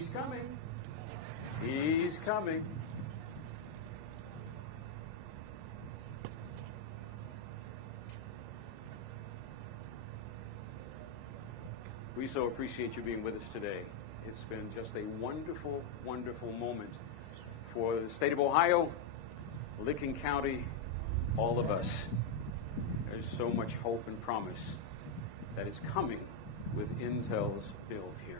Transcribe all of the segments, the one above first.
He's coming. He's coming. We so appreciate you being with us today. It's been just a wonderful, wonderful moment for the state of Ohio, Licking County, all of us. There's so much hope and promise that is coming with Intel's build here.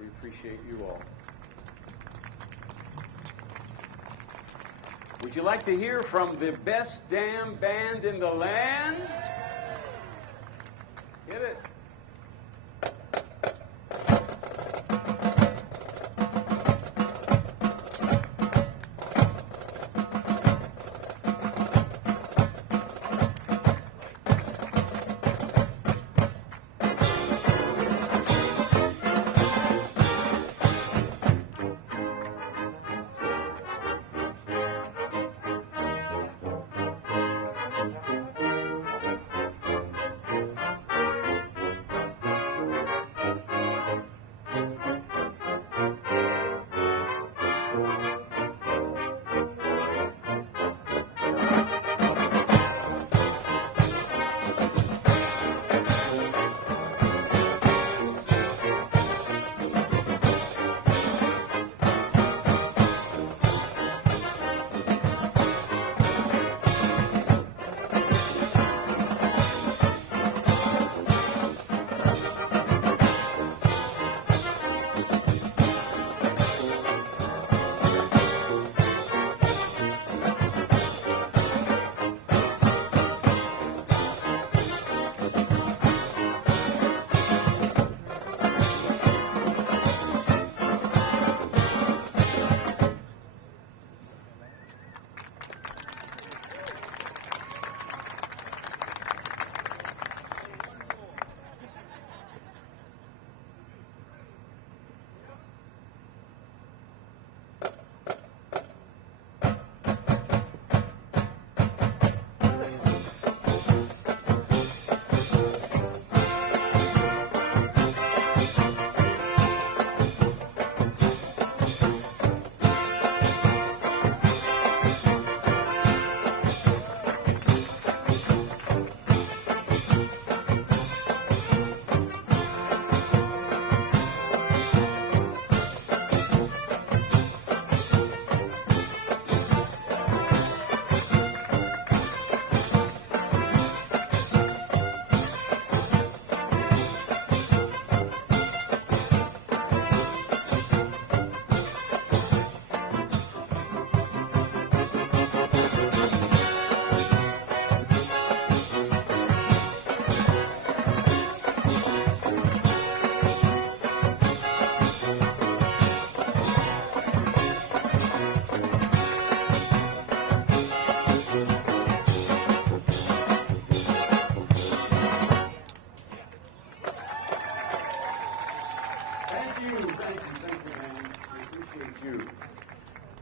We appreciate you all. Would you like to hear from the best damn band in the land? Get it.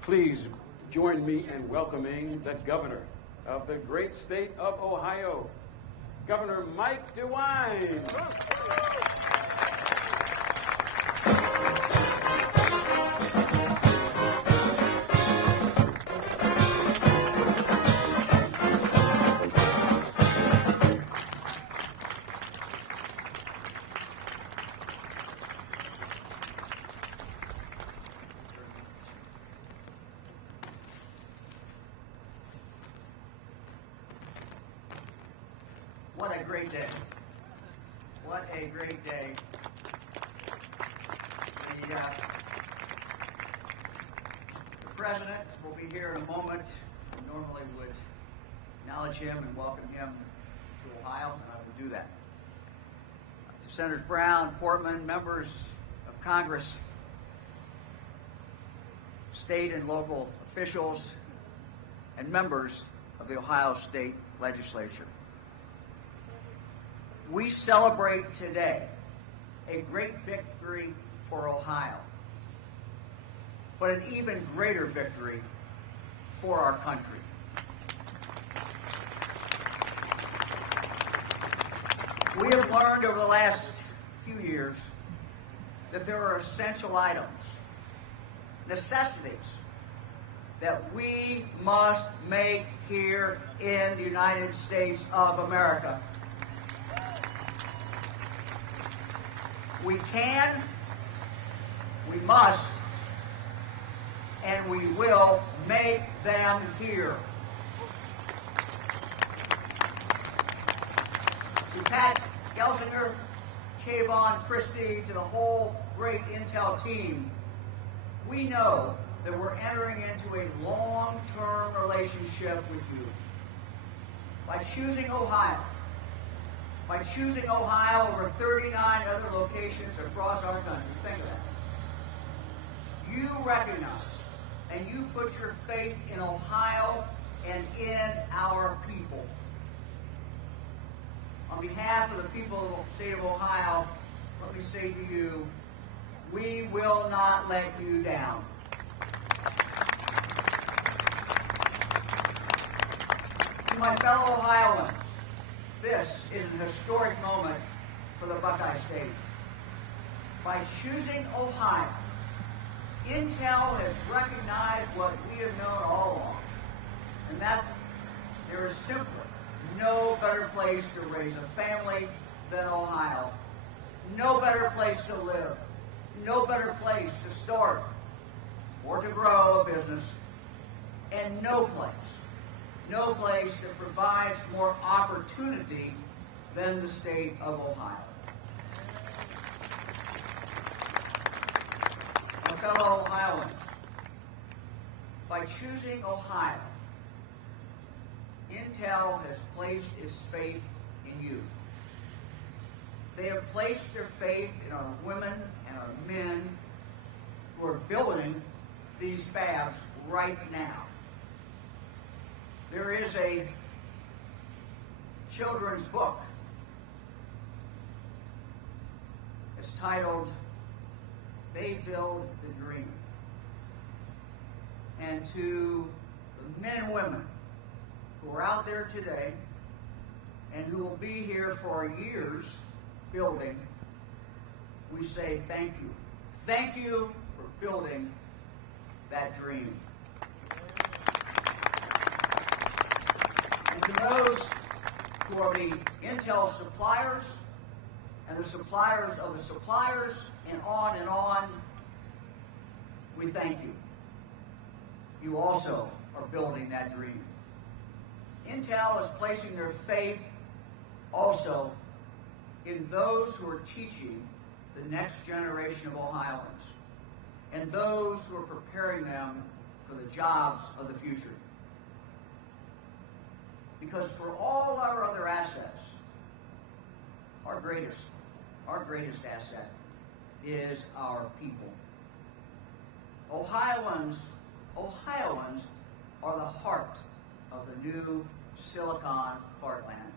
Please join me in welcoming the governor of the great state of Ohio, Governor Mike DeWine. What a great day. What a great day. The President will be here in a moment. We normally would acknowledge him and welcome him to Ohio, and I will do that. To Senators Brown, Portman, members of Congress, state and local officials, and members of the Ohio State Legislature. We celebrate today a great victory for Ohio, but an even greater victory for our country. We have learned over the last few years that there are essential items, necessities, that we must make here in the United States of America. We can, we must, and we will make them here. To Pat Gelsinger, Kayvon Christie, to the whole great Intel team, we know that we're entering into a long-term relationship with you. By choosing Ohio over 39 other locations across our country, think of that. You recognize and you put your faith in Ohio and in our people. On behalf of the people of the state of Ohio, let me say to you, we will not let you down. To my fellow Ohioans, this is an historic moment for the Buckeye State. By choosing Ohio, Intel has recognized what we have known all along, and that there is simply no better place to raise a family than Ohio. No better place to live. No better place to start or to grow a business. And no place that provides more opportunity than the state of Ohio. My fellow Ohioans, by choosing Ohio, Intel has placed its faith in you. They have placed their faith in our women and our men who are building these fabs right now. There is a children's book. It's titled, They Build the Dream. And to the men and women who are out there today and who will be here for years building, we say thank you. Thank you for building that dream. And to those who are the Intel suppliers and the suppliers of the suppliers and on, we thank you. You also are building that dream. Intel is placing their faith also in those who are teaching the next generation of Ohioans and those who are preparing them for the jobs of the future. Because for all our other assets, our greatest asset is our people. Ohioans are the heart of the new Silicon Heartland.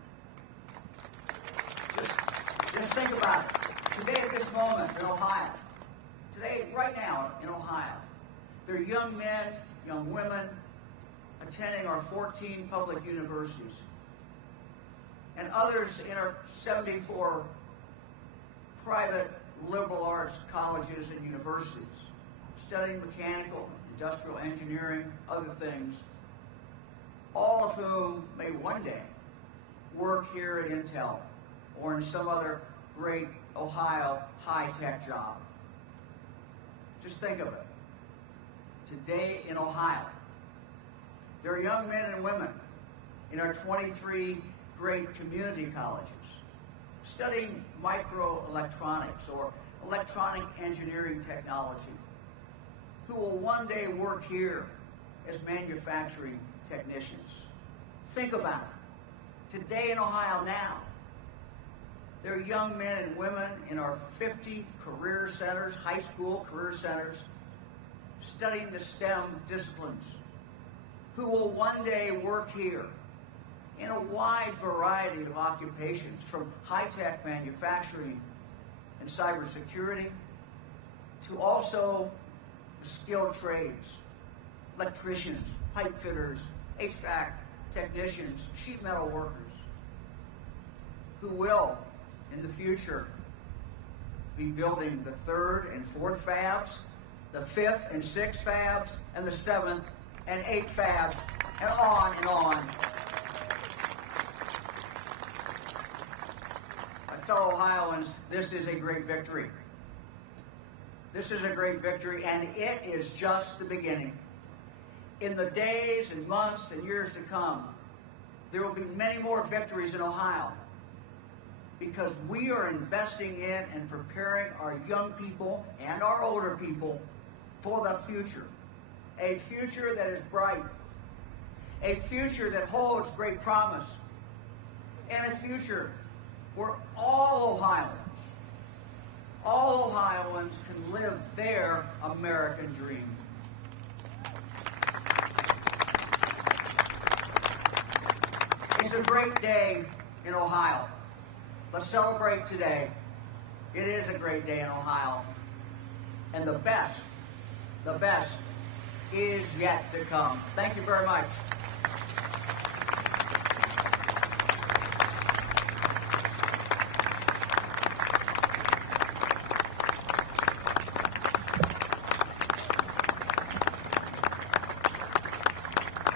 Just think about it. Today at this moment in Ohio, today, right now in Ohio, there are young men, young women attending our 14 public universities and others in our 74 private liberal arts colleges and universities, studying mechanical, industrial engineering, other things, all of whom may one day work here at Intel or in some other great Ohio high-tech job. Just think of it. Today in Ohio, there are young men and women in our 23 great community colleges studying microelectronics or electronic engineering technology who will one day work here as manufacturing technicians. Think about it. Today in Ohio now, there are young men and women in our 50 career centers, high school career centers, studying the STEM disciplines, who will one day work here in a wide variety of occupations, from high-tech manufacturing and cybersecurity to also the skilled trades, electricians, pipe fitters, HVAC technicians, sheet metal workers, who will, in the future, be building the 3rd and 4th fabs, the 5th and 6th fabs, and the 7th and 8th fabs, and on and on. My fellow Ohioans, this is a great victory. This is a great victory, and it is just the beginning. In the days and months and years to come, there will be many more victories in Ohio because we are investing in and preparing our young people and our older people for the future. A future that is bright, a future that holds great promise, and a future where all Ohioans can live their American dream. It's a great day in Ohio. Let's celebrate today. It is a great day in Ohio. And the best is yet to come. Thank you very much.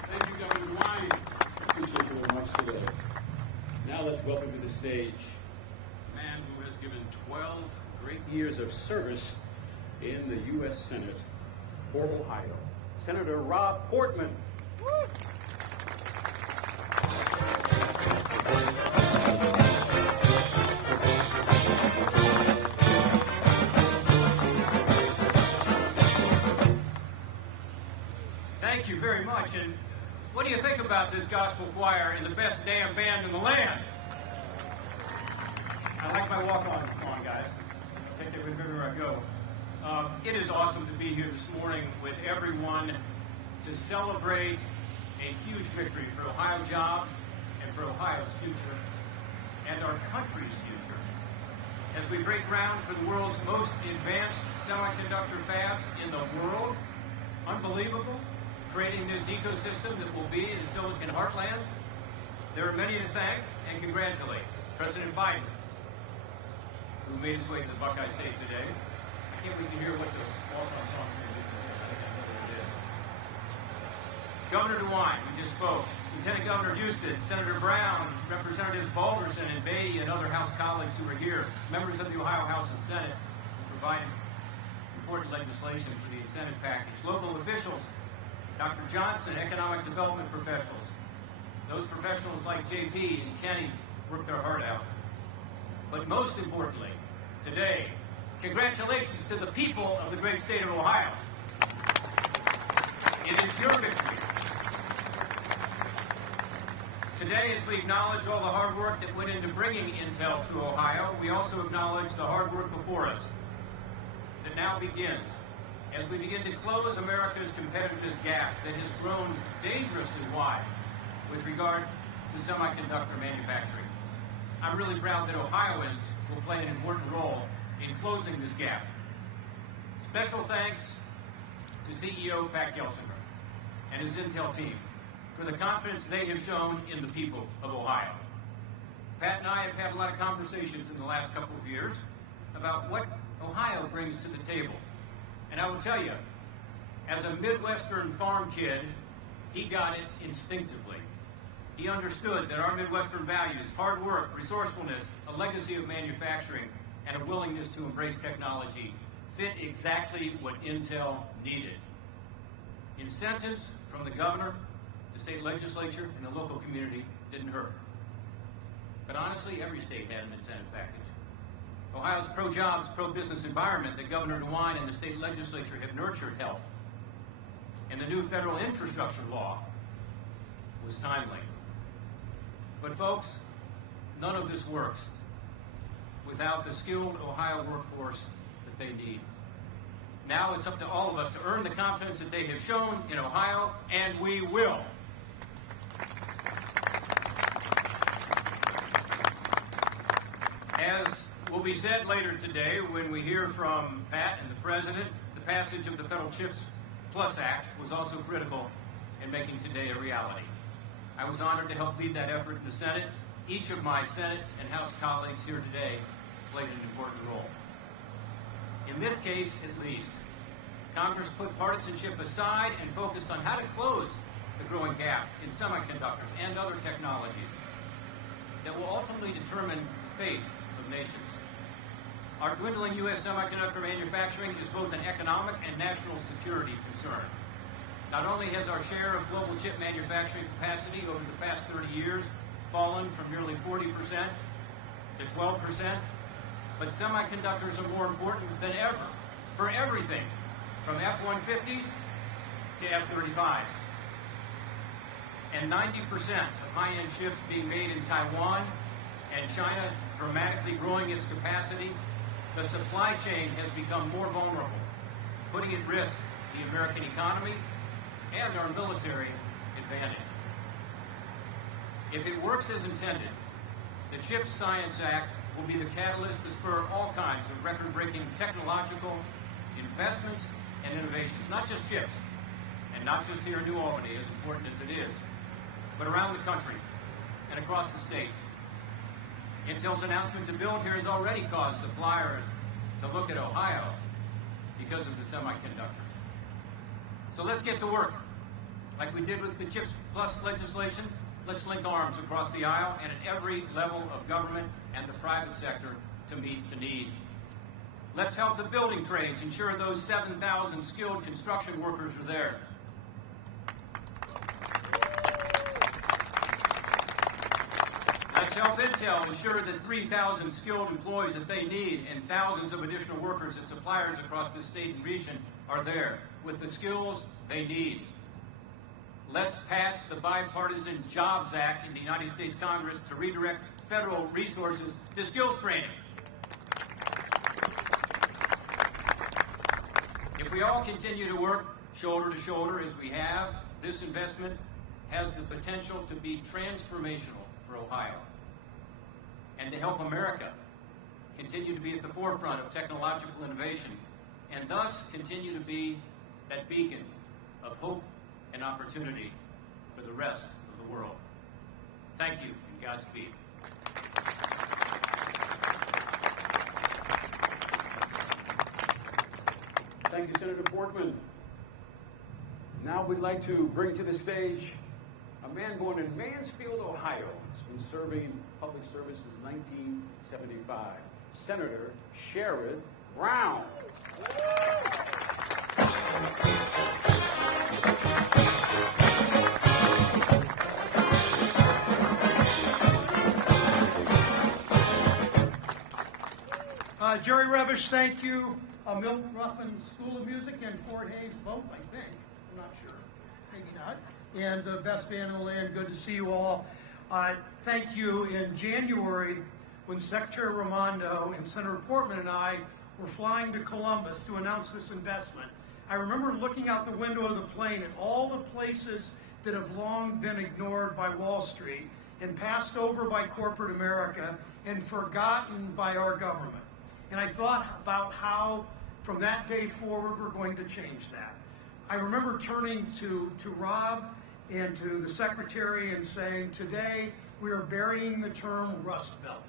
Thank you, Governor DeWine. Appreciate you very much today. Now let's welcome to the stage a man who has given 12 great years of service in the U.S. Senate for Ohio, Senator Rob Portman. Thank you very much. And what do you think about this gospel choir and the best damn band in the land? I like my walk-on song, guys. I'll take it with me everywhere I go. It is awesome to be here this morning with everyone to celebrate a huge victory for Ohio jobs and for Ohio's future and our country's future. As we break ground for the world's most advanced semiconductor fabs in the world, unbelievable, creating this ecosystem that will be the Silicon Heartland. There are many to thank and congratulate. President Biden, who made his way to the Buckeye State today. I can't wait to hear what the walk-on song is going to be. I think I know what it is. Governor DeWine, who just spoke. Lieutenant Governor Houston, Senator Brown, Representatives Balderson and Beatty, and other House colleagues who are here, members of the Ohio House and Senate, who provided important legislation for the incentive package. Local officials, Dr. Johnson, economic development professionals. Those professionals like JP and Kenny worked their heart out. But most importantly, today, congratulations to the people of the great state of Ohio. It is your victory. Today, as we acknowledge all the hard work that went into bringing Intel to Ohio, we also acknowledge the hard work before us that now begins as we begin to close America's competitiveness gap that has grown dangerously wide with regard to semiconductor manufacturing. I'm really proud that Ohioans will play an important role in closing this gap. Special thanks to CEO Pat Gelsinger and his Intel team for the confidence they have shown in the people of Ohio. Pat and I have had a lot of conversations in the last couple of years about what Ohio brings to the table. And I will tell you, as a Midwestern farm kid, he got it instinctively. He understood that our Midwestern values, hard work, resourcefulness, a legacy of manufacturing, and a willingness to embrace technology fit exactly what Intel needed. Incentives from the governor, the state legislature, and the local community didn't hurt. But honestly, every state had an incentive package. Ohio's pro-jobs, pro-business environment that Governor DeWine and the state legislature have nurtured helped. And the new federal infrastructure law was timely. But folks, none of this works without the skilled Ohio workforce that they need. Now it's up to all of us to earn the confidence that they have shown in Ohio, and we will. As will be said later today when we hear from Pat and the President, the passage of the Federal CHIPS Plus Act was also critical in making today a reality. I was honored to help lead that effort in the Senate. Each of my Senate and House colleagues here today played an important role. In this case, at least, Congress put partisanship aside and focused on how to close the growing gap in semiconductors and other technologies that will ultimately determine the fate of nations. Our dwindling U.S. semiconductor manufacturing is both an economic and national security concern. Not only has our share of global chip manufacturing capacity over the past 30 years fallen from nearly 40% to 12%, but semiconductors are more important than ever for everything from F-150s to F-35s. And 90% of high-end chips being made in Taiwan and China dramatically growing its capacity, the supply chain has become more vulnerable, putting at risk the American economy and our military advantage. If it works as intended, the CHIPS Science Act will be the catalyst to spur all kinds of record-breaking technological investments and innovations, not just chips, and not just here in New Albany, as important as it is, but around the country and across the state. Intel's announcement to build here has already caused suppliers to look at Ohio because of the semiconductors. So let's get to work. Like we did with the CHIPS Plus legislation, let's link arms across the aisle and at every level of government and the private sector to meet the need. Let's help the building trades ensure those 7,000 skilled construction workers are there. Let's help Intel ensure that 3,000 skilled employees that they need and thousands of additional workers and suppliers across the state and region are there with the skills they need. Let's pass the Bipartisan Jobs Act in the United States Congress to redirect federal resources to skills training. If we all continue to work shoulder to shoulder as we have, this investment has the potential to be transformational for Ohio and to help America continue to be at the forefront of technological innovation and thus continue to be that beacon of hope and opportunity for the rest of the world. Thank you and Godspeed. Thank you, Senator Portman. Now we'd like to bring to the stage a man born in Mansfield, Ohio. He's been serving public service since 1975. Senator Sherrod Brown. Jerry Revish, thank you. Milton Ruffin School of Music and Fort Hays, both, I think. I'm not sure. Maybe not. And the best band in the land, good to see you all. Thank you. In January, when Secretary Raimondo and Senator Portman and I were flying to Columbus to announce this investment, I remember looking out the window of the plane at all the places that have long been ignored by Wall Street and passed over by corporate America and forgotten by our government. And I thought about how, from that day forward, we're going to change that. I remember turning to Rob and to the Secretary and saying, today we are burying the term Rust Belt.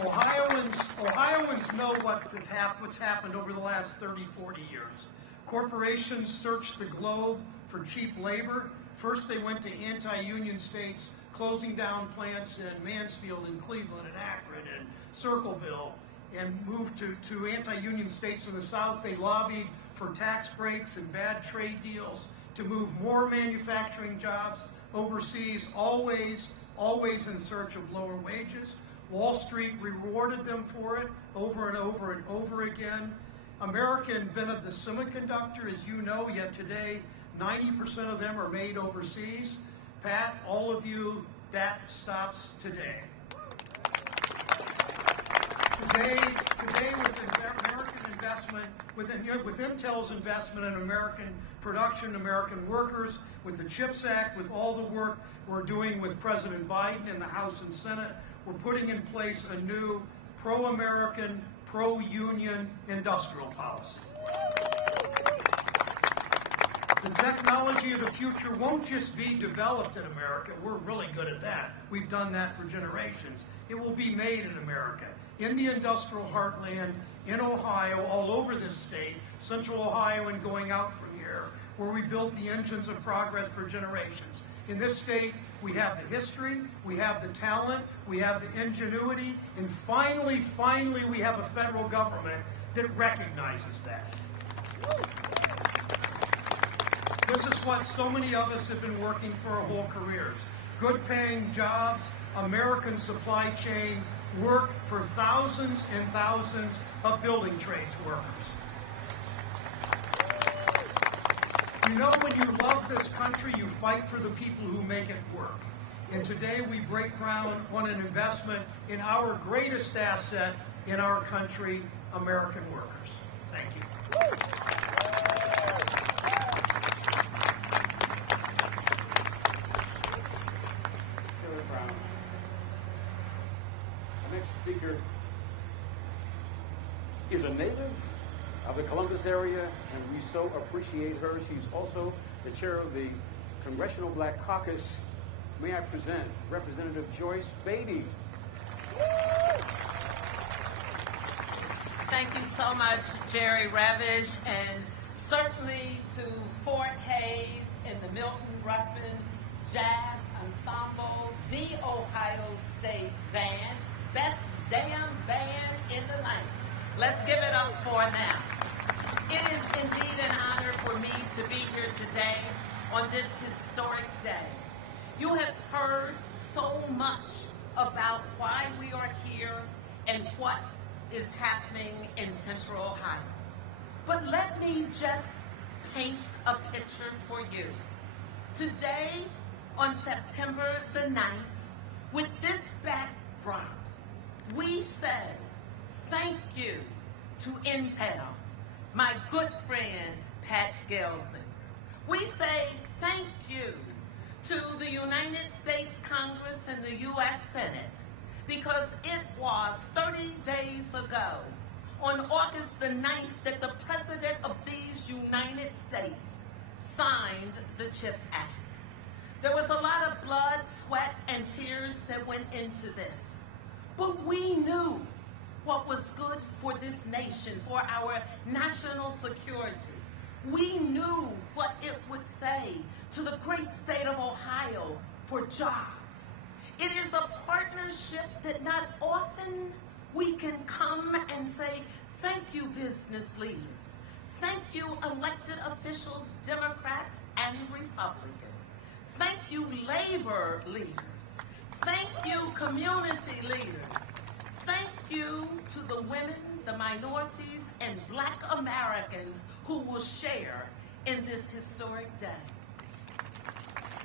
Ohioans know what's happened over the last 30, 40 years. Corporations searched the globe for cheap labor. First they went to anti-union states, closing down plants in Mansfield and Cleveland and Akron and Circleville, and moved to anti-union states in the South. They lobbied for tax breaks and bad trade deals to move more manufacturing jobs overseas, always in search of lower wages. Wall Street rewarded them for it over and over and over again. America invented the semiconductor, as you know, yet today 90% of them are made overseas. Pat, all of you, that stops today. Today with American investment, with Intel's investment in American production, American workers, with the CHIPS Act, with all the work we're doing with President Biden in the House and Senate, we're putting in place a new pro-American, pro-union industrial policy. The technology of the future won't just be developed in America. We're really good at that. We've done that for generations. It will be made in America, in the industrial heartland, in Ohio, all over this state, central Ohio and going out from here, where we built the engines of progress for generations. In this state, we have the history, we have the talent, we have the ingenuity, and finally, we have a federal government that recognizes that. This is what so many of us have been working for our whole careers. Good paying jobs, American supply chain, work for thousands and thousands of building trades workers. You know, when you love this country, you fight for the people who make it work. And today we break ground on an investment in our greatest asset in our country, American workers. Thank you. Our next speaker is a native of the Columbus area, and we so appreciate her. She's also the chair of the Congressional Black Caucus. May I present Representative Joyce Beatty. Thank you so much, Jerry Revish, and certainly to Fort Hayes and the Milton Ruffin Jazz Ensemble, the Ohio State Band, best damn band in the land. Let's give it up for them. It is indeed an honor for me to be here today on this historic day. You have heard so much about why we are here and what is happening in Central Ohio. But let me just paint a picture for you. Today, on September the 9th, with this backdrop, we say thank you to Intel, my good friend Pat Gelsinger. We say thank you to the United States Congress and the U.S. Senate, because it was 30 days ago, on August the 9th, that the President of these United States signed the CHIP Act. There was a lot of blood, sweat, and tears that went into this. But we knew what was good for this nation, for our national security. We knew what it would say to the great state of Ohio for jobs. It is a partnership that not often we can come and say, thank you, business leaders. Thank you, elected officials, Democrats and Republicans. Thank you, labor leaders. Thank you, community leaders. Thank you to the women, the minorities, and Black Americans who will share in this historic day.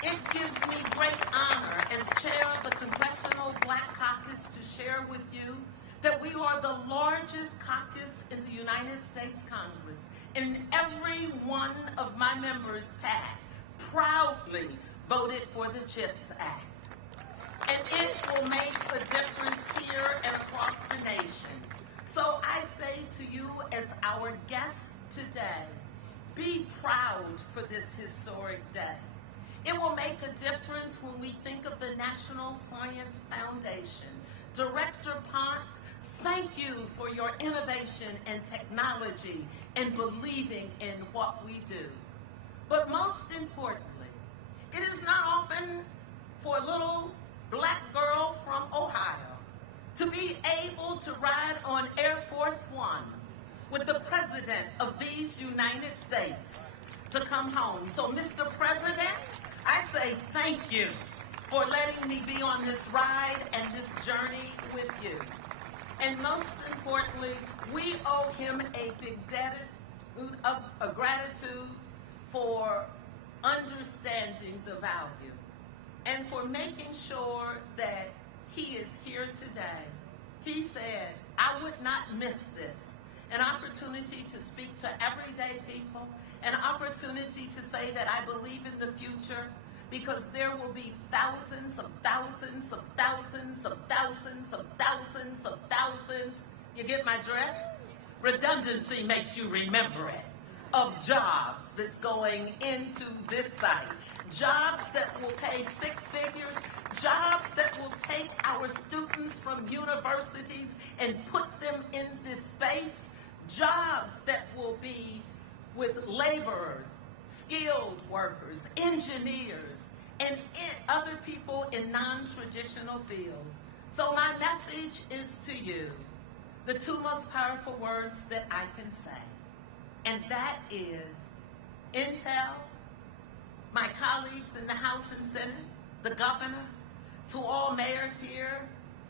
It gives me great honor as chair of the Congressional Black Caucus to share with you that we are the largest caucus in the United States Congress. And every one of my members, Pat, proudly voted for the CHIPS Act. And it will make a difference here and across the nation. So I say to you as our guests today, be proud for this historic day. It will make a difference when we think of the National Science Foundation. Director Ponce, thank you for your innovation and technology and believing in what we do. But most importantly, it is not often for a little Black girl from Ohio to be able to ride on Air Force One with the President of these United States to come home. So, Mr. President, I say thank you for letting me be on this ride and this journey with you. And most importantly, we owe him a big debt of gratitude for understanding the value and for making sure that he is here today. He said, I would not miss this. An opportunity to speak to everyday people, an opportunity to say that I believe in the future, because there will be thousands of thousands of thousands of thousands of thousands of thousands. You get my drift? Redundancy makes you remember it. of jobs that's going into this site. Jobs that will pay six figures, jobs that will take our students from universities and put them in this space, jobs that will be with laborers, skilled workers, engineers, and other people in non-traditional fields. So my message is to you, the two most powerful words that I can say, and that is Intel, my colleagues in the House and Senate, the governor, to all mayors here,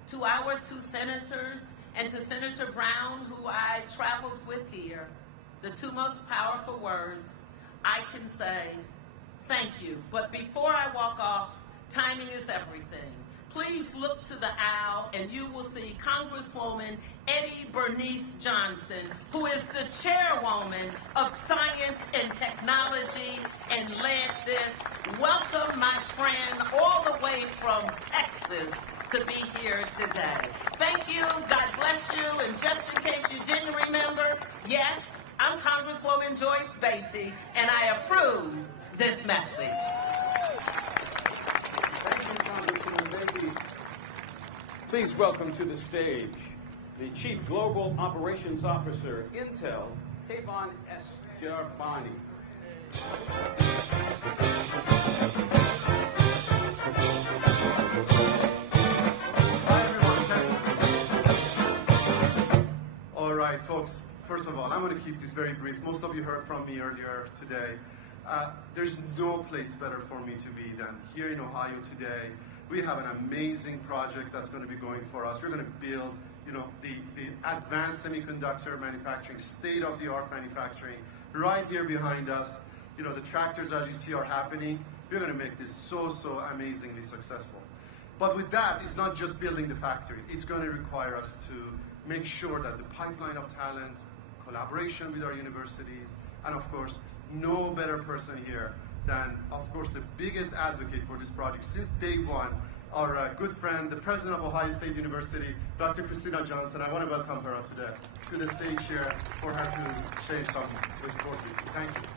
to our two senators, and to Senator Brown, who I traveled with here, the two most powerful words I can say, thank you. But before I walk off, timing is everything. Please look to the aisle and you will see Congresswoman Eddie Bernice Johnson, who is the chairwoman of Science and Technology and led this. Welcome, my friend, all the way from Texas to be here today. Thank you, God bless you, and just in case you didn't remember, yes, I'm Congresswoman Joyce Beatty, and I approve this message. Please welcome to the stage the Chief Global Operations Officer, Intel, Keyvan S. Jarbani. All right, folks, first of all, I'm going to keep this very brief. Most of you heard from me earlier today. There's no place better for me to be than here in Ohio today. We have an amazing project that's going to be going for us. We're going to build, the advanced semiconductor manufacturing, state-of-the-art manufacturing, right here behind us. The tractors, as you see, are happening. We're going to make this so amazingly successful. But with that, it's not just building the factory. It's going to require us to make sure that the pipeline of talent, collaboration with our universities, and of course, no better person here than, of course, the biggest advocate for this project since day one, our good friend, the president of Ohio State University, Dr. Christina Johnson. I want to welcome her today to the stage here for her to share some report with you. Thank you.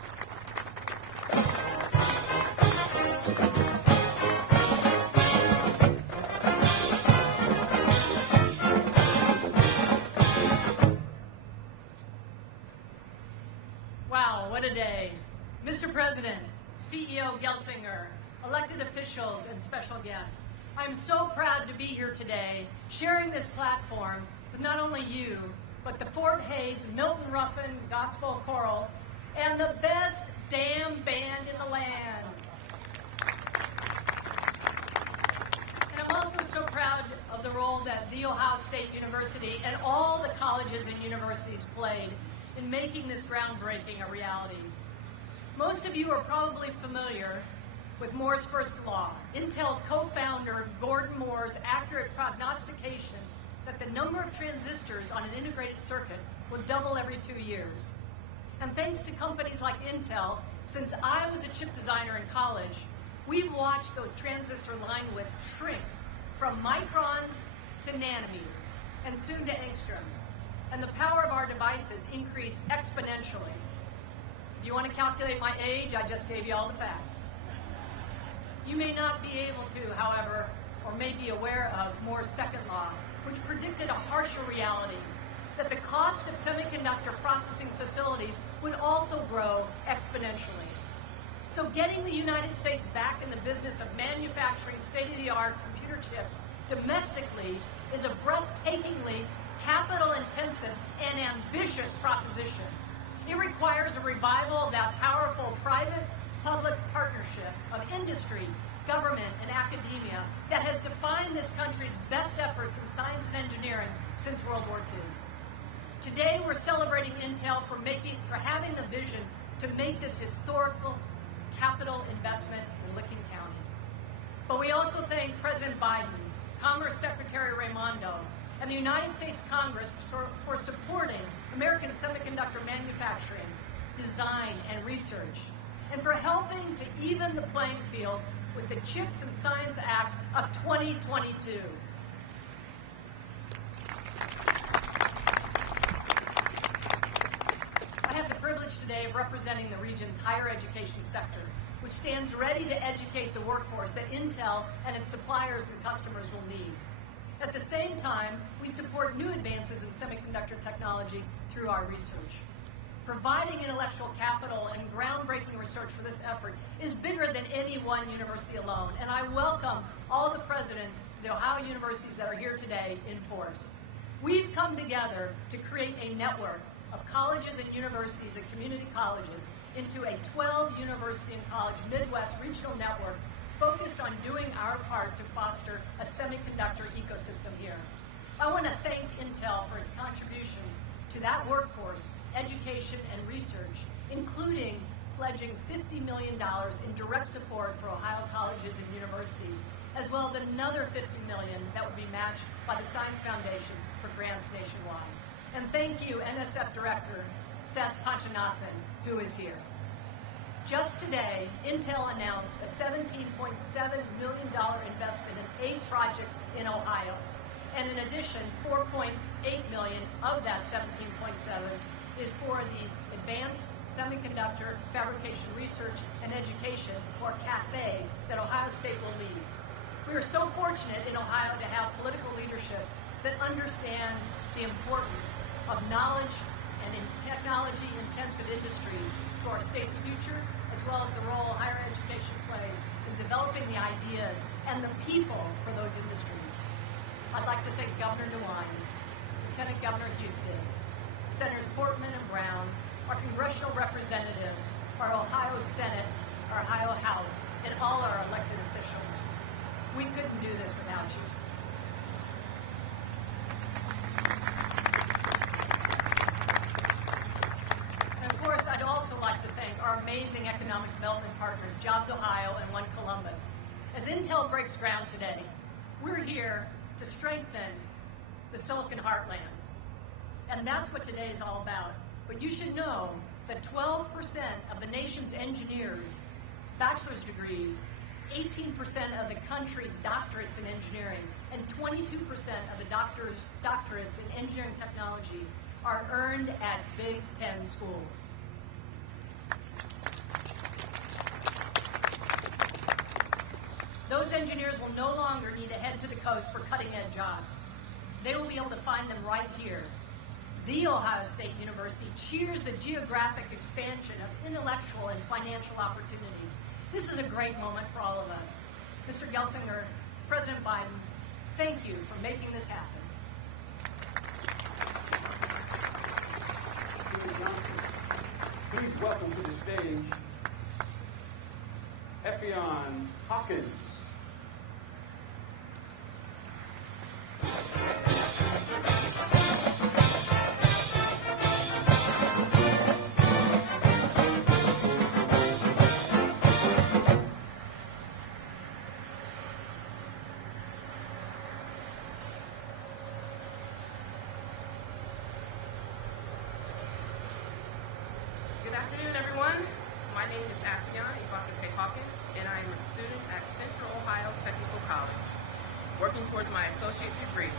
Wow, what a day. Mr. President, CEO Gelsinger, elected officials, and special guests, I'm so proud to be here today sharing this platform with not only you, but the Fort Hays Milton Ruffin Gospel Choral and the best damn band in the land. And I'm also so proud of the role that The Ohio State University and all the colleges and universities played in making this groundbreaking a reality. Most of you are probably familiar with Moore's first law, Intel's co-founder Gordon Moore's accurate prognostication that the number of transistors on an integrated circuit would double every 2 years. And thanks to companies like Intel, since I was a chip designer in college, we've watched those transistor line widths shrink from microns to nanometers, and soon to angstroms. And the power of our devices increase exponentially. If you want to calculate my age, I just gave you all the facts. You may not be able to, however, or may be aware of Moore's second law, which predicted a harsher reality, that the cost of semiconductor processing facilities would also grow exponentially. So getting the United States back in the business of manufacturing state-of-the-art computer chips domestically is a breathtakingly capital-intensive and ambitious proposition. It requires a revival of that powerful private-public partnership of industry, government, and academia that has defined this country's best efforts in science and engineering since World War II. Today, we're celebrating Intel for having the vision to make this historical capital investment in Licking County. But we also thank President Biden, Commerce Secretary Raimondo, and the United States Congress for supporting American semiconductor manufacturing, design, and research, and for helping to even the playing field with the CHIPS and Science Act of 2022. I have the privilege privilege today of representing the region's higher education sector, which stands ready to educate the workforce that Intel and its suppliers and customers will need. At the same time, we support new advances in semiconductor technology through our research. Providing intellectual capital and groundbreaking research for this effort is bigger than any one university alone, and I welcome all the presidents of the Ohio universities that are here today in force. We've come together to create a network of colleges and universities and community colleges into a 12-university and college Midwest regional network focused on doing our part to foster a semiconductor ecosystem here. I want to thank Intel for its contributions to that workforce, education, and research, including pledging $50 million in direct support for Ohio colleges and universities, as well as another $50 million that will be matched by the Science Foundation for grants nationwide. And thank you, NSF Director Seth Panchanathan, who is here. Just today, Intel announced a $17.7 million investment in 8 projects in Ohio. And in addition, $4.8 million of that $17.7 is for the Advanced Semiconductor Fabrication Research and Education, or CAFE, that Ohio State will lead. We are so fortunate in Ohio to have political leadership that understands the importance of knowledge and in technology-intensive industries to our state's future, as well as the role higher education plays in developing the ideas and the people for those industries. I'd like to thank Governor DeWine, Lieutenant Governor Houston, Senators Portman and Brown, our congressional representatives, our Ohio Senate, our Ohio House, and all our elected officials. We couldn't do this without you. And of course, I'd also like to thank our amazing economic development partners, Jobs Ohio and One Columbus. As Intel breaks ground today, we're here to strengthen the Silicon Heartland. And that's what today is all about. But you should know that 12% of the nation's engineers, bachelor's degrees, 18% of the country's doctorates in engineering, and 22% of the doctorates in engineering technology are earned at Big Ten schools. Those engineers will no longer need to head to the coast for cutting-edge jobs. They will be able to find them right here. The Ohio State University cheers the geographic expansion of intellectual and financial opportunity. This is a great moment for all of us. Mr. Gelsinger, President Biden, thank you for making this happen. Please welcome to the stage Effion Hawkins. Good afternoon, everyone. My name is Effion Hawkins, and I am a student at Central Ohio Technical College, working towards my associate degree.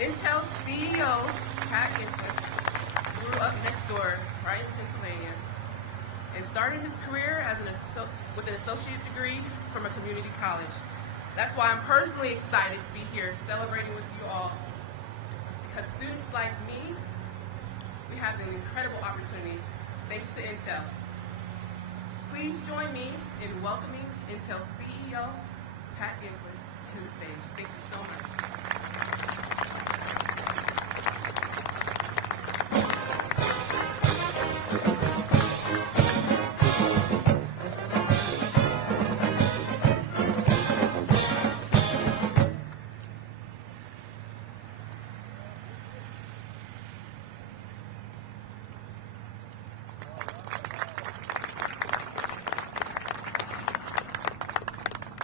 Intel CEO Pat Gelsinger grew up next door, right in Pennsylvania, and started his career as with an associate degree from a community college. That's why I'm personally excited to be here celebrating with you all, because students like me, we have an incredible opportunity thanks to Intel. Please join me in welcoming Intel CEO Pat Gelsinger to the stage. Thank you so much.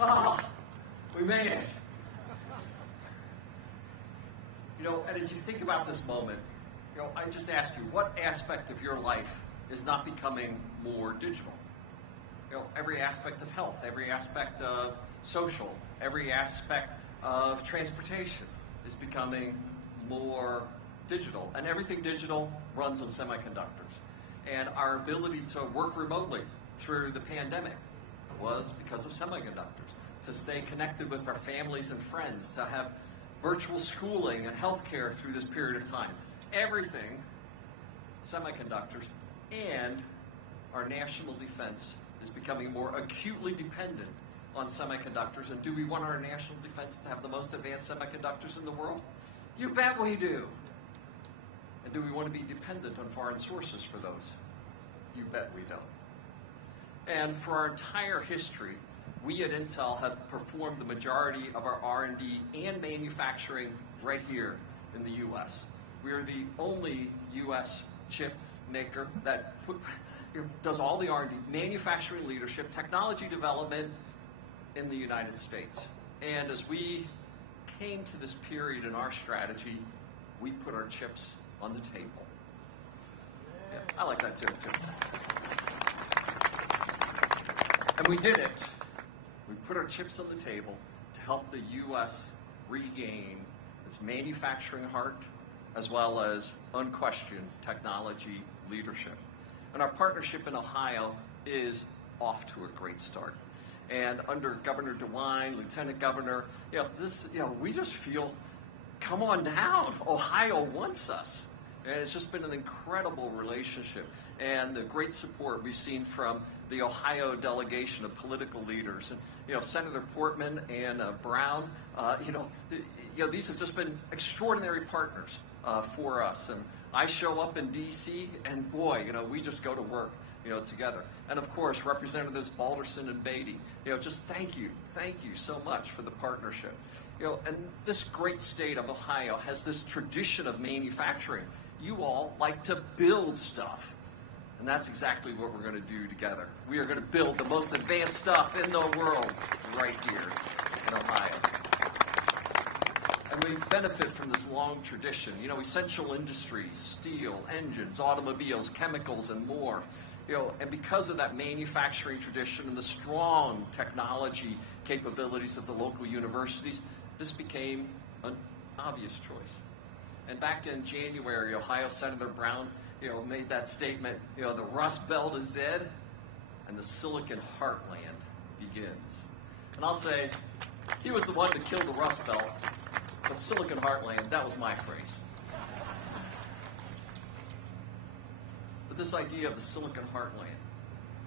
Ah, we made it. You know, and as you think about this moment, you know, I just ask you, what aspect of your life is not becoming more digital? You know, every aspect of health, every aspect of social, every aspect of transportation is becoming more digital, and everything digital runs on semiconductors. and our ability to work remotely through the pandemic was because of semiconductors. To stay connected with our families and friends, to have virtual schooling and healthcare through this period of time. Everything, semiconductors, and our national defense is becoming more acutely dependent on semiconductors. And do we want our national defense to have the most advanced semiconductors in the world? You bet we do. And do we want to be dependent on foreign sources for those? You bet we don't. And for our entire history, we at Intel have performed the majority of our R&D and manufacturing right here in the U.S. We are the only U.S. chip maker that does all the R&D, manufacturing leadership, technology development in the United States. And as we came to this period in our strategy, we put our chips on the table. Yeah, I like that too. And we did it. We put our chips on the table to help the U.S. regain its manufacturing heart as well as unquestioned technology leadership. And our partnership in Ohio is off to a great start. And under Governor DeWine, Lieutenant Governor, we just feel, come on down. Ohio wants us. And it's just been an incredible relationship and the great support we've seen from the Ohio delegation of political leaders. And, Senator Portman and Brown, these have just been extraordinary partners for us. And I show up in D.C. and boy, we just go to work, together. And of course, Representatives Balderson and Beatty, just thank you so much for the partnership. And this great state of Ohio has this tradition of manufacturing. You all like to build stuff. And that's exactly what we're going to do together. We are going to build the most advanced stuff in the world right here in Ohio. And we benefit from this long tradition. Essential industries, steel, engines, automobiles, chemicals, and more. And because of that manufacturing tradition and the strong technology capabilities of the local universities, this became an obvious choice. And back in January, Ohio Senator Brown, made that statement, the Rust Belt is dead and the Silicon Heartland begins. And I'll say, he was the one to kill the Rust Belt, but Silicon Heartland, that was my phrase. But this idea of the Silicon Heartland,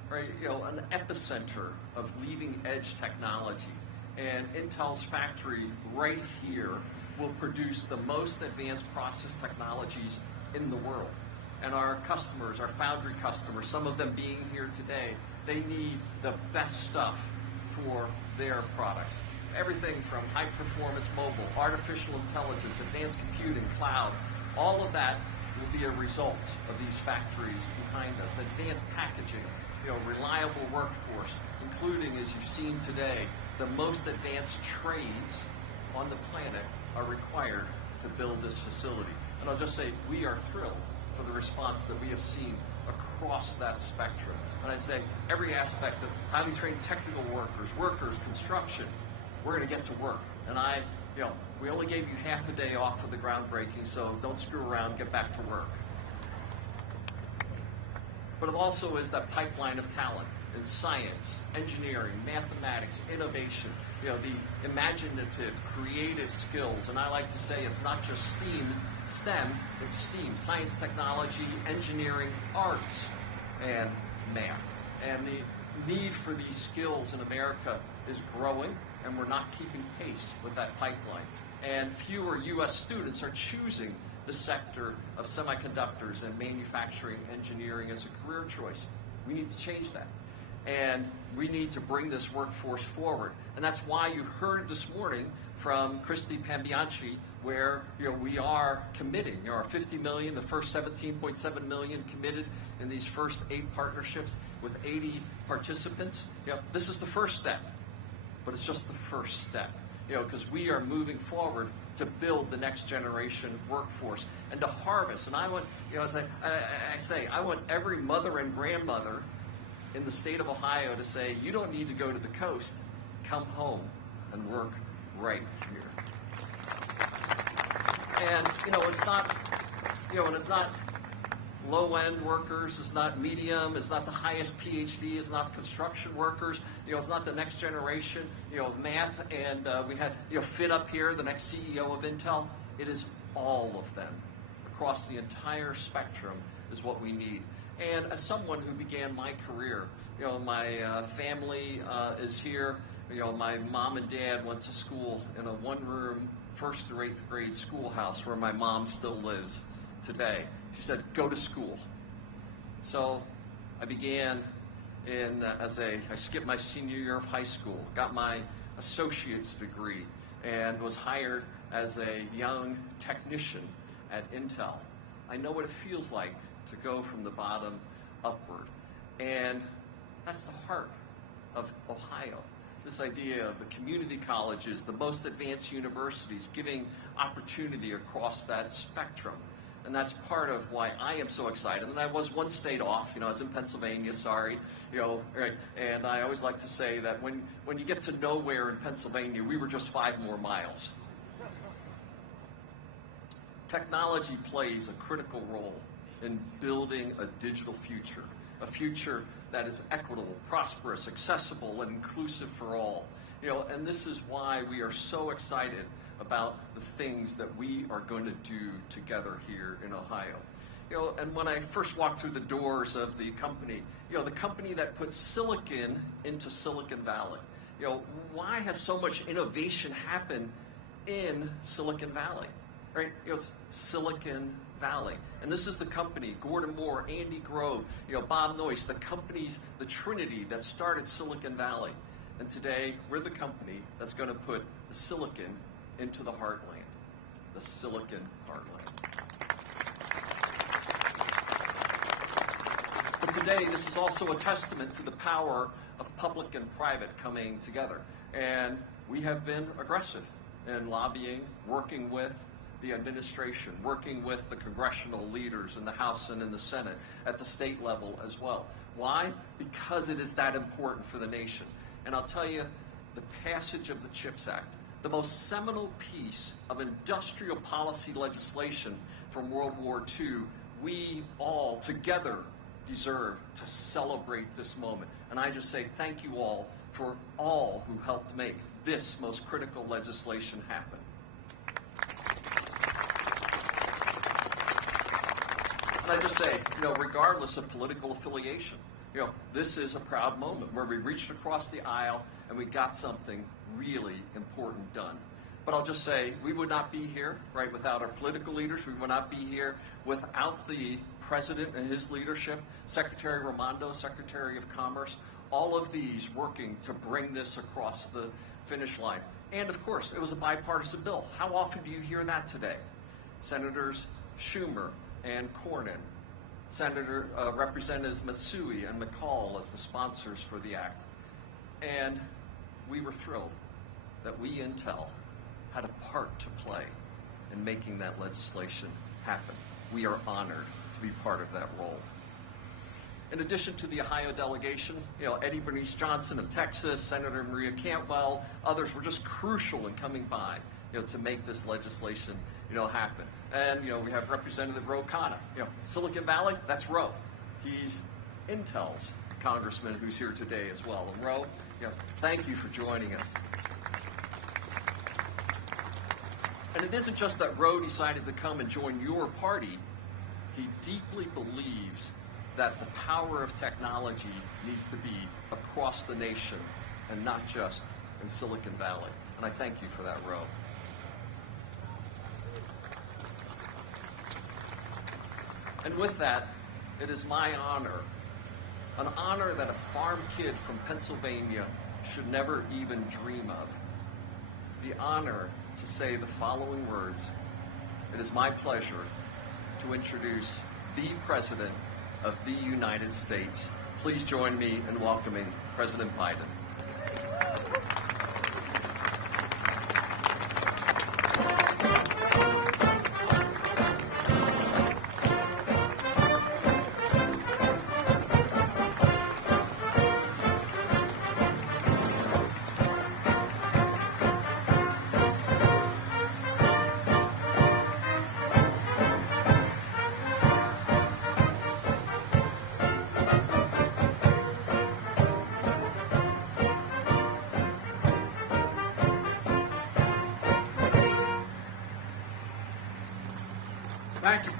right, an epicenter of leading edge technology, and Intel's factory right here will produce the most advanced process technologies in the world. And our customers, our foundry customers, some of them being here today, they need the best stuff for their products. Everything from high-performance mobile, artificial intelligence, advanced computing, cloud, all of that will be a result of these factories behind us. Advanced packaging, reliable workforce, including, as you've seen today, the most advanced trades on the planet are required to build this facility. And I'll just say, we are thrilled for the response that we have seen across that spectrum. And I say, every aspect of highly trained technical workers, construction, we're going to get to work. And we only gave you half a day off for the groundbreaking, so don't screw around, get back to work. But it also is that pipeline of talent in science, engineering, mathematics, innovation, the imaginative, creative skills. And I like to say it's not just STEM, it's STEAM, science, technology, engineering, arts, and math. And the need for these skills in America is growing, and we're not keeping pace with that pipeline. And fewer U.S. students are choosing the sector of semiconductors and manufacturing engineering as a career choice. We need to change that. And we need to bring this workforce forward. And that's why you heard this morning from Christy Pambianchi, where we are committing, our $50 million, the first $17.7 million committed in these first 8 partnerships with 80 participants. This is the first step, but it's just the first step, because we are moving forward to build the next generation workforce and to harvest. And I want, as I say, I want every mother and grandmother in the state of Ohio to say, you don't need to go to the coast, come home and work right here. And it's not, low-end workers, it's not medium, it's not the highest PhD, it's not construction workers, it's not the next generation, of math, and we had, Finn up here, the next CEO of Intel. It is all of them across the entire spectrum is what we need. And as someone who began my career, my family is here. My mom and dad went to school in a one-room, 1st through 8th grade schoolhouse where my mom still lives today. She said, go to school. So I began I skipped my senior year of high school, got my associate's degree, and was hired as a young technician at Intel. I know what it feels like to go from the bottom upward. And that's the heart of Ohio. This idea of the community colleges, the most advanced universities, giving opportunity across that spectrum. And that's part of why I am so excited. And I was one state off, I was in Pennsylvania, sorry, right? And I always like to say that when you get to nowhere in Pennsylvania, we were just 5 more miles. Technology plays a critical role in building a digital future, a future that is equitable, prosperous, accessible, and inclusive for all. And this is why we are so excited about the things that we are going to do together here in Ohio. And when I first walked through the doors of the company, the company that put silicon into Silicon Valley, why has so much innovation happened in Silicon Valley? Right? It's Silicon Valley. And this is the company, Gordon Moore, Andy Grove, Bob Noyce, the companies, the trinity that started Silicon Valley. And today, we're the company that's going to put the silicon into the heartland, the Silicon Heartland. But today, this is also a testament to the power of public and private coming together. And we have been aggressive in lobbying, working with the administration, working with the congressional leaders in the House and in the Senate, at the state level as well. Why? Because it is that important for the nation. And I'll tell you, the passage of the CHIPS Act, the most seminal piece of industrial policy legislation from World War II, we all together deserve to celebrate this moment. And I just say thank you all for all who helped make this most critical legislation happen. And I just say, regardless of political affiliation, this is a proud moment where we reached across the aisle and we got something really important done. But I'll just say, we would not be here, right, without our political leaders. We would not be here without the President and his leadership, Secretary Raimondo, Secretary of Commerce, all of these working to bring this across the finish line. And of course, it was a bipartisan bill. How often do you hear that today? Senators Schumer and Cornyn, Representatives Matsui and McCall as the sponsors for the act. And we were thrilled that we, Intel, had a part to play in making that legislation happen. We are honored to be part of that role. In addition to the Ohio delegation, Eddie Bernice Johnson of Texas, Senator Maria Cantwell, others were just crucial in coming by, to make this legislation, happen. And, we have Representative Ro Khanna. Silicon Valley, that's Ro. He's Intel's congressman who's here today as well. And Ro, thank you for joining us. And it isn't just that Ro decided to come and join your party. He deeply believes that the power of technology needs to be across the nation and not just in Silicon Valley. And I thank you for that, Ro. And with that, it is my honor, an honor that a farm kid from Pennsylvania should never even dream of, the honor to say the following words. It is my pleasure to introduce the President of the United States. Please join me in welcoming President Biden.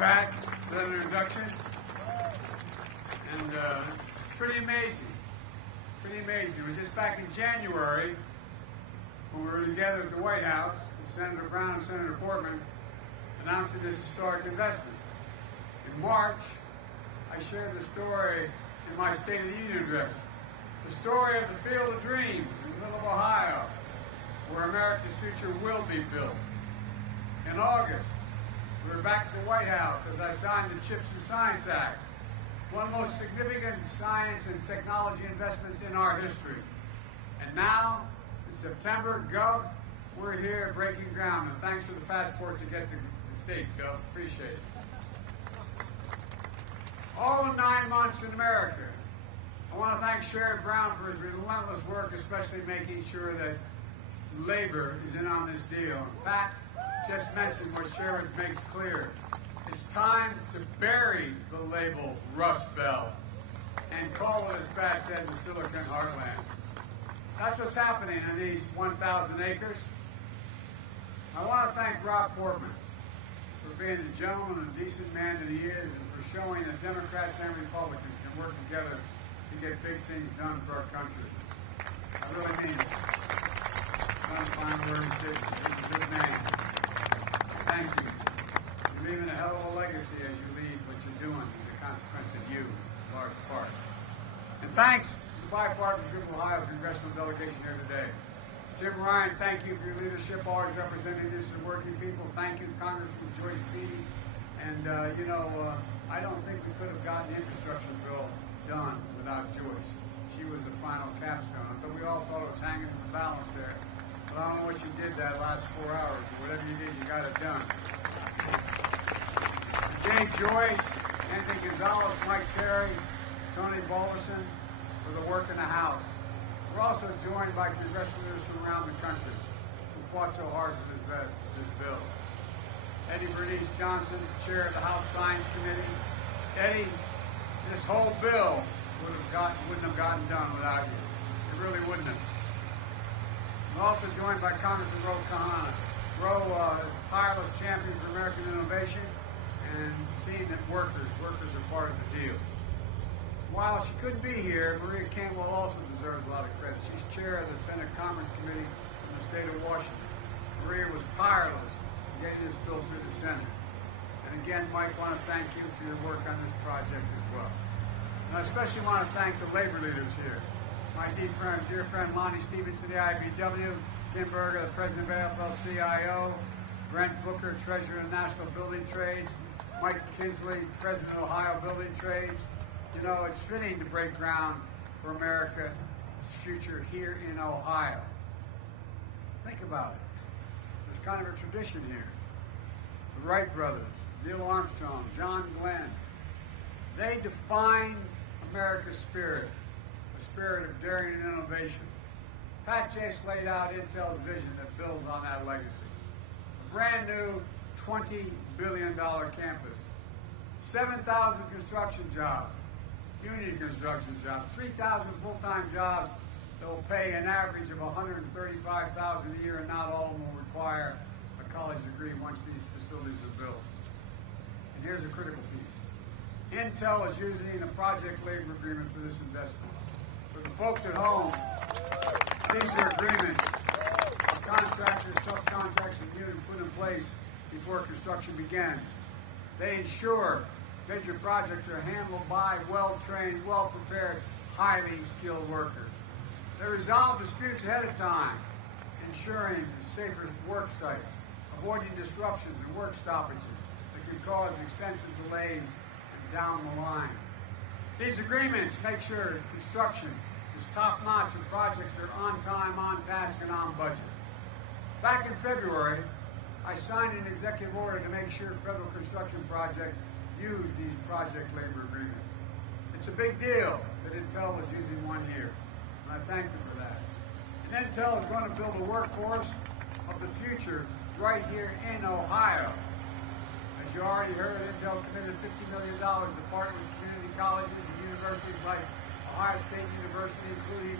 Pat, for that introduction. And pretty amazing. Pretty amazing. It was just back in January when we were together at the White House, and Senator Brown and Senator Portman announcing this historic investment. In March, I shared the story in my State of the Union address, the story of the Field of Dreams in the middle of Ohio, where America's future will be built. In August, we were back at the White House as I signed the CHIPS and Science Act, one of the most significant science and technology investments in our history. And now, in September, Gov, we're here breaking ground, and thanks for the passport to get to the state, Gov. Appreciate it. All in 9 months in America. I want to thank Sherrod Brown for his relentless work, especially making sure that labor is in on this deal. Pat just mentioned what Sherrod makes clear. It's time to bury the label Rust Belt and call it, as Pat said, the Silicon Heartland. That's what's happening in these 1,000 acres. I want to thank Rob Portman for being the gentleman and decent man that he is, and for showing that Democrats and Republicans can work together to get big things done for our country. I really mean it. I'm trying to find where he's sitting. He's a good man. Thank you. You're leaving a hell of a legacy as you leave what you're doing as a consequence of you, in large part. And thanks to the bipartisan group of Ohio congressional delegation here today. Tim Ryan, thank you for your leadership, always representing this to working people. Thank you, Congresswoman Beatty. And, I don't think we could have gotten the infrastructure bill done without Joyce. She was the final capstone. I thought we all thought it was hanging in the balance there. But I don't know what you did that last 4 hours. Whatever you did, you got it done. Jay Joyce, Anthony Gonzalez, Mike Carey, Tony Balderson for the work in the House. We're also joined by congressional leaders from around the country who fought so hard for this bill. Eddie Bernice Johnson, chair of the House Science Committee. Eddie, this whole bill wouldn't have gotten done without you. It really wouldn't have. We're also joined by Congressman Ro Khanna. Ro is a tireless champion for American innovation and seeing that workers are part of the deal. While she couldn't be here, Maria Cantwell also deserves a lot of credit. She's chair of the Senate Commerce Committee in the state of Washington. Maria was tireless in getting this bill through the Senate. And again, Mike, I want to thank you for your work on this project as well. And I especially want to thank the labor leaders here. My dear friend Monty Stevens of the IBW, Tim Berger, the president of AFL-CIO, Brent Booker, treasurer of National Building Trades, Mike Kinsley, president of Ohio Building Trades. You know, it's fitting to break ground for America's future here in Ohio. Think about it. There's kind of a tradition here. The Wright brothers, Neil Armstrong, John Glenn, they define America's spirit, a spirit of daring and innovation. Pat just laid out Intel's vision that builds on that legacy. A brand new $20 billion campus, 7,000 construction jobs, union construction jobs, 3,000 full-time jobs that will pay an average of $135,000 a year, and not all of them will require a college degree once these facilities are built. And here's a critical piece. Intel is using a project labor agreement for this investment. For the folks at home, these are agreements the contractors, subcontractors, and unions put in place before construction begins. They ensure major projects are handled by well-trained, well-prepared, highly skilled workers. They resolve disputes ahead of time, ensuring safer work sites, avoiding disruptions and work stoppages that can cause extensive delays down the line. These agreements make sure construction is top-notch and projects are on time, on task, and on budget. Back in February, I signed an executive order to make sure federal construction projects use these project labor agreements. It's a big deal that Intel is using one here, and I thank them for that. And Intel is going to build a workforce of the future right here in Ohio. As you already heard, Intel committed $50 million to partner with community colleges and universities like Ohio State University, including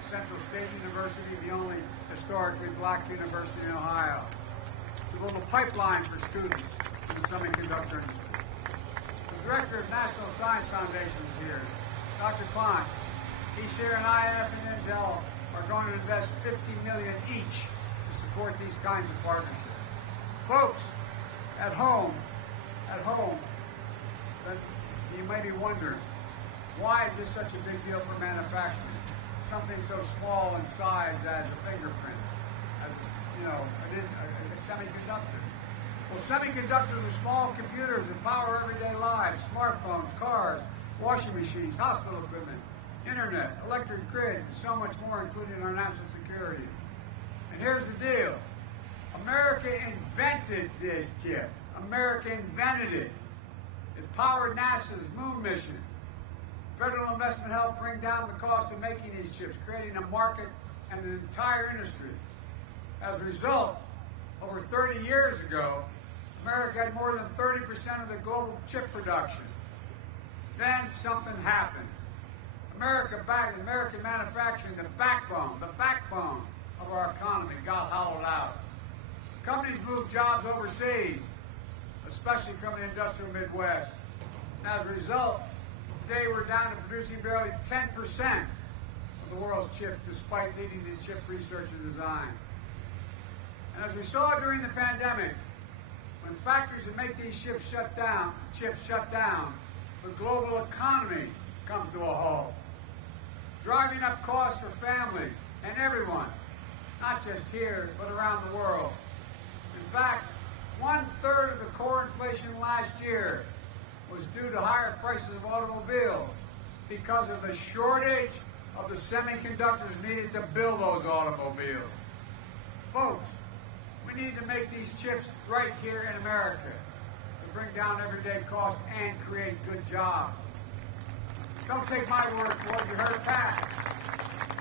Central State University, the only historically black university in Ohio, to build a pipeline for students in the semiconductor industry. The Director of National Science Foundation is here, Dr. Klein. He's here, and IF and Intel are going to invest $50 million each to support these kinds of partnerships. Folks, at home, then you may be wondering, why is this such a big deal for manufacturing? Something so small in size as a fingerprint, as a semiconductor. Well, semiconductors are small computers that power everyday lives: smartphones, cars, washing machines, hospital equipment, internet, electric grid, and so much more, including our national security. And here's the deal. America invented this chip. America invented it. It powered NASA's moon mission. Federal investment helped bring down the cost of making these chips, creating a market and an entire industry. As a result, over 30 years ago, America had more than 30% of the global chip production. Then something happened. American manufacturing, the backbone of our economy, got hollowed out. Companies moved jobs overseas, especially from the industrial Midwest. As a result, today we're down to producing barely 10% of the world's chips, despite leading to chip research and design. And as we saw during the pandemic, when factories that make these chips shut down, the global economy comes to a halt, driving up costs for families and everyone, not just here, but around the world. In fact, 1/3 of the core inflation last year was due to higher prices of automobiles because of the shortage of the semiconductors needed to build those automobiles. Folks, we need to make these chips right here in America to bring down everyday costs and create good jobs. Don't take my word for it. You heard Pat.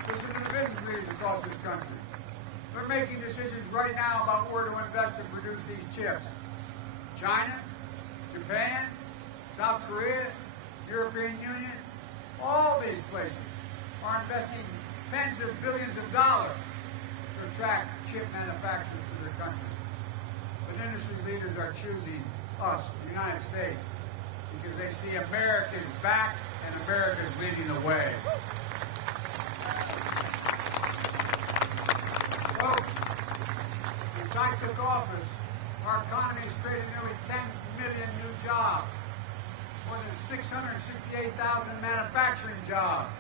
Listen to the business leaders across this country. They're making decisions right now about where to invest to produce these chips. China, Japan, South Korea, European Union, all these places are investing tens of billions of dollars to attract chip manufacturers to their countries. But industry leaders are choosing us, the United States, because they see America's back and America's leading the way. Folks, since I took office, our economy has created nearly 10 million new jobs, more than 668,000 manufacturing jobs.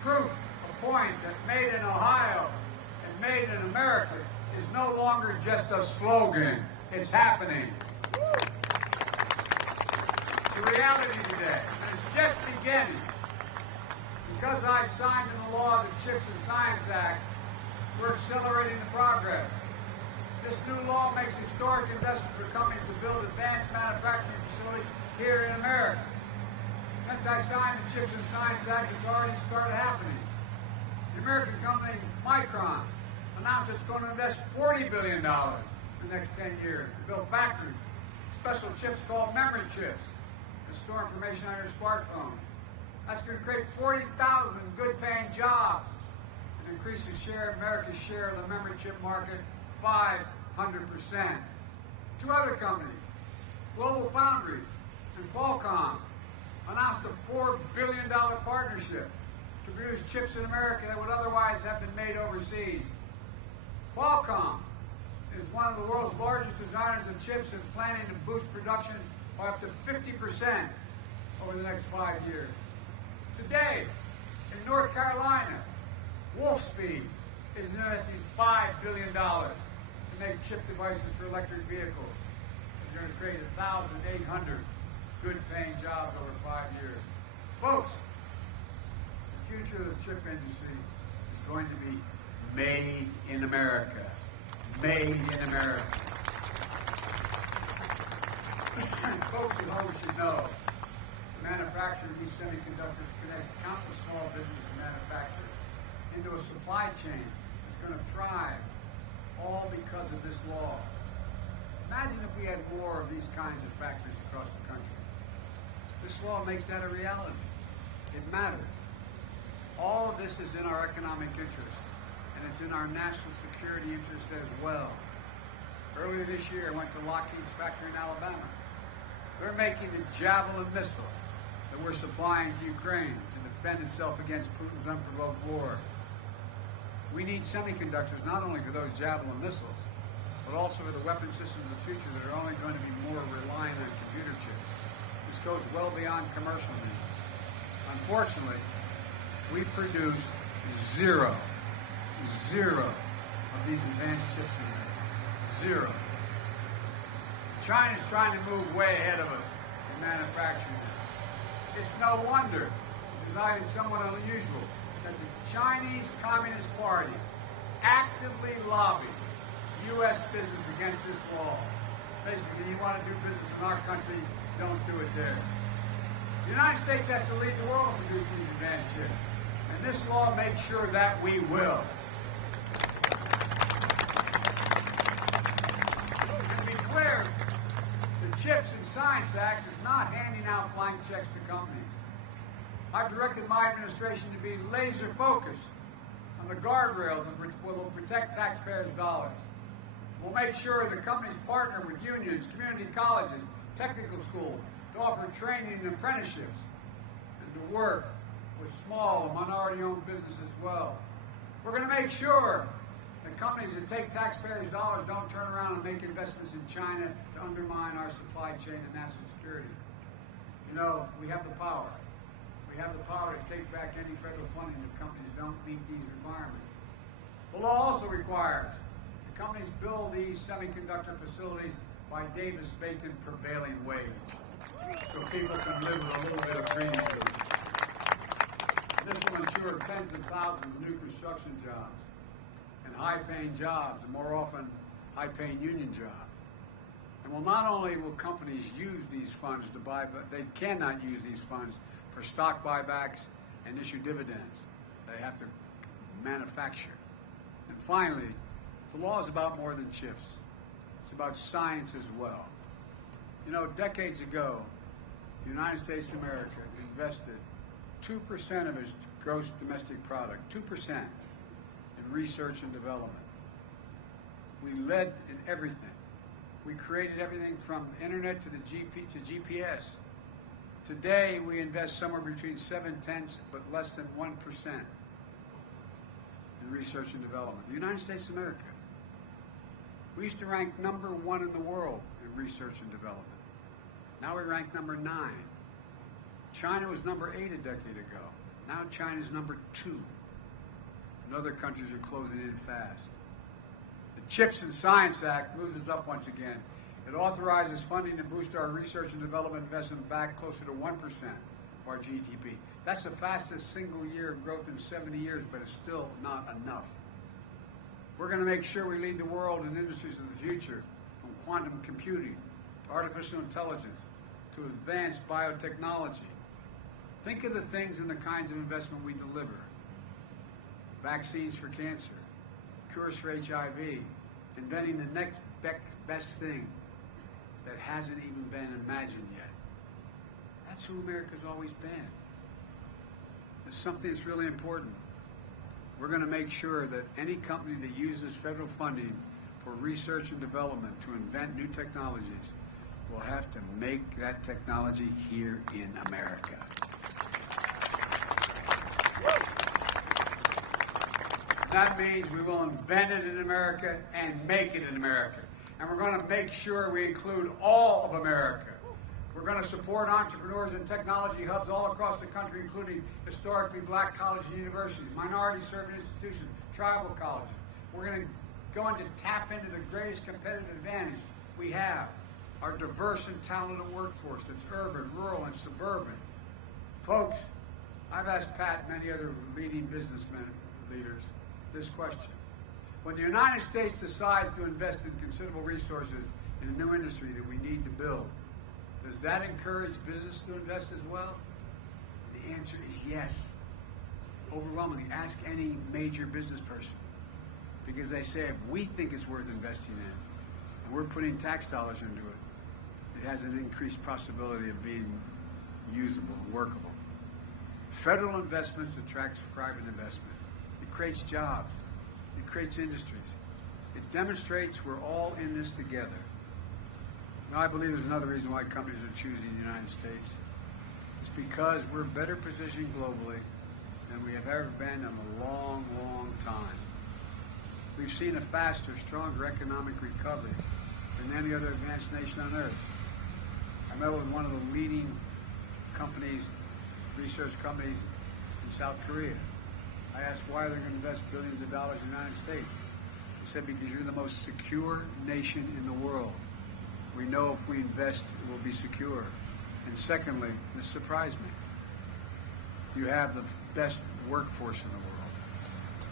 Proof, a point that made in Ohio and made in America is no longer just a slogan. It's happening. The reality today is just beginning. Because I signed into law the CHIPS and Science Act, we're accelerating the progress. This new law makes historic investments for companies to build advanced manufacturing facilities here in America. Since I signed the CHIPS and Science Act, it's already started happening. The American company Micron announced it's going to invest $40 billion in the next 10 years to build factories, special chips called memory chips, to store information on your smartphones. That's going to create 40,000 good-paying jobs and increase America's share of the memory chip market 500%. Two other companies, Global Foundries and Qualcomm, announced a $4 billion partnership to produce chips in America that would otherwise have been made overseas. Qualcomm is one of the world's largest designers of chips and planning to boost production by up to 50% over the next 5 years. Today, in North Carolina, Wolfspeed is investing $5 billion to make chip devices for electric vehicles. They're going to create 1,800 good-paying jobs over 5 years. Folks, the future of the chip industry is going to be made in America. Made in America. Folks at home should know the manufacturing of these semiconductors connects countless small business and manufacturers into a supply chain that's going to thrive, all because of this law. Imagine if we had more of these kinds of factories across the country. This law makes that a reality. It matters. All of this is in our economic interest, and it's in our national security interest as well. Earlier this year, I went to Lockheed's factory in Alabama. They're making the Javelin missile that we're supplying to Ukraine to defend itself against Putin's unprovoked war. We need semiconductors not only for those Javelin missiles, but also for the weapon systems of the future that are only going to be more reliant on computer chips. This goes well beyond commercial needs. Unfortunately, we produce zero of these advanced chips in there. Zero. China's trying to move way ahead of us in manufacturing. It's no wonder, which is I somewhat unusual, that the Chinese Communist Party actively lobbied U.S. business against this law. Basically, you want to do business in our country, don't do it there. The United States has to lead the world in producing these advanced chips. And this law makes sure that we will. To be clear, the Chips and Science Act is not handing out blank checks to companies. I've directed my administration to be laser focused on the guardrails that will protect taxpayers' dollars. We'll make sure that companies partner with unions, community colleges, technical schools to offer training and apprenticeships and to work with small and minority-owned businesses as well. We're going to make sure that companies that take taxpayers' dollars don't turn around and make investments in China to undermine our supply chain and national security. You know, we have the power. We have the power to take back any federal funding if companies don't meet these requirements. The law also requires that companies build these semiconductor facilities by Davis-Bacon prevailing wage, so people can live with a little bit of breathing room. This will ensure tens of thousands of new construction jobs and high-paying jobs, and more often high-paying union jobs. And not only will companies use these funds to buy, but they cannot use these funds for stock buybacks and issue dividends. They have to manufacture. And finally, the law is about more than chips. It's about science as well. You know, decades ago, the United States of America invested 2% of its gross domestic product, 2%, in research and development. We led in everything. We created everything from internet to the GPS. Today, we invest somewhere between 7/10, but less than 1% in research and development. The United States of America. We used to rank number 1 in the world in research and development. Now we rank number 9. China was number 8 a decade ago. Now China's number 2. And other countries are closing in fast. The Chips and Science Act moves us up once again. It authorizes funding to boost our research and development investment back closer to 1% of our GDP. That's the fastest single year of growth in 70 years, but it's still not enough. We're going to make sure we lead the world in industries of the future, from quantum computing to artificial intelligence to advanced biotechnology. Think of the things and the kinds of investment we deliver. Vaccines for cancer, cures for HIV, inventing the next best thing that hasn't even been imagined yet. That's who America's always been. There's something that's really important. We're going to make sure that any company that uses federal funding for research and development to invent new technologies will have to make that technology here in America. That means we will invent it in America and make it in America. And we're going to make sure we include all of America. We're going to support entrepreneurs and technology hubs all across the country, including historically black colleges and universities, minority-serving institutions, tribal colleges. We're going to tap into the greatest competitive advantage we have, our diverse and talented workforce that's urban, rural, and suburban. Folks, I've asked Pat and many other leading businessmen leaders this question. When the United States decides to invest in considerable resources in a new industry that we need to build, does that encourage business to invest as well? The answer is yes. Overwhelmingly, ask any major business person. Because they say if we think it's worth investing in, and we're putting tax dollars into it, it has an increased possibility of being usable and workable. Federal investments attracts private investment. It creates jobs. It creates industries. It demonstrates we're all in this together. And I believe there's another reason why companies are choosing the United States. It's because we're better positioned globally than we have ever been in a long, long time. We've seen a faster, stronger economic recovery than any other advanced nation on earth. I met with one of the leading companies, research companies in South Korea. I asked why they're going to invest billions of dollars in the United States. They said, because you're the most secure nation in the world. We know if we invest, it will be secure. And secondly, this surprised me, you have the best workforce in the world.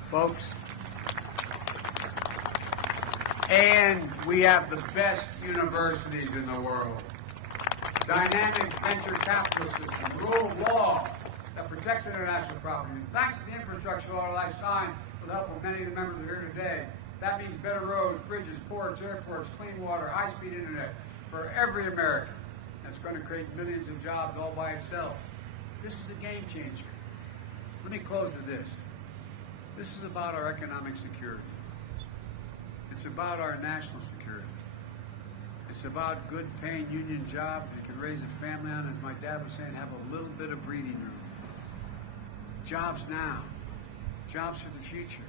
Folks, and we have the best universities in the world. Dynamic venture capital system, rule of law that protects international property. And thanks to the infrastructure law that I signed with the help of many of the members who are here today, that means better roads, bridges, ports, airports, clean water, high-speed internet for every American. That's going to create millions of jobs all by itself. This is a game changer. Let me close with this. This is about our economic security. It's about our national security. It's about good paying union jobs you can raise a family on, as my dad was saying, have a little bit of breathing room. Jobs now. Jobs for the future.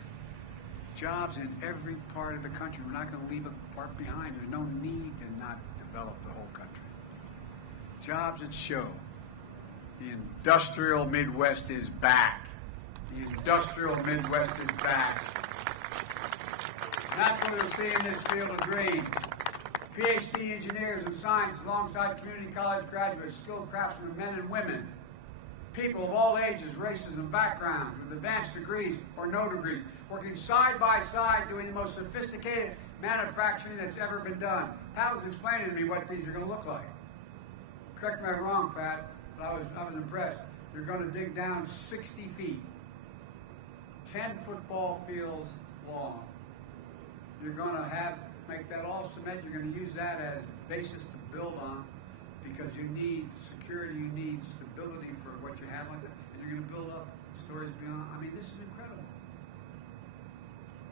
Jobs in every part of the country. We're not going to leave a part behind. There's no need to not develop the whole country. Jobs that show the industrial Midwest is back. The industrial Midwest is back. And that's what we'll see in this field of dreams. PhD engineers in science alongside community college graduates, skilled craftsmen, men and women, people of all ages, races, and backgrounds with advanced degrees or no degrees, working side by side doing the most sophisticated manufacturing that's ever been done. Pat was explaining to me what these are going to look like. Correct me if I'm wrong, Pat, but I was impressed. You're going to dig down 60 feet, 10 football fields long. You're going to make that all cement. You're going to use that as basis to build on, because you need security, you need stability for what you have like that, and you're going to build up stories beyond. I mean, this is incredible.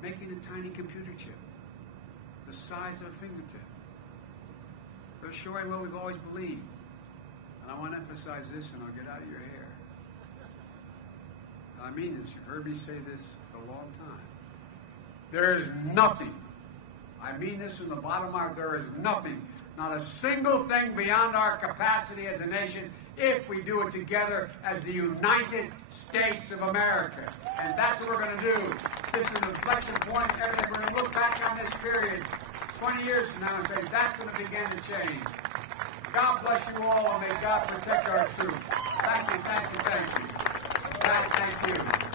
Making a tiny computer chip, the size of a fingertip. They're showing what we've always believed. And I want to emphasize this, and I'll get out of your hair. And I mean this. You've heard me say this for a long time. There is nothing, I mean this from the bottom of my heart, there is nothing, not a single thing beyond our capacity as a nation if we do it together as the United States of America. And that's what we're going to do. This is an inflection point. Everything. We're going to look back on this period 20 years from now and say that's going to begin to change. God bless you all, and may God protect our troops. Thank you, thank you, thank you. God, thank you.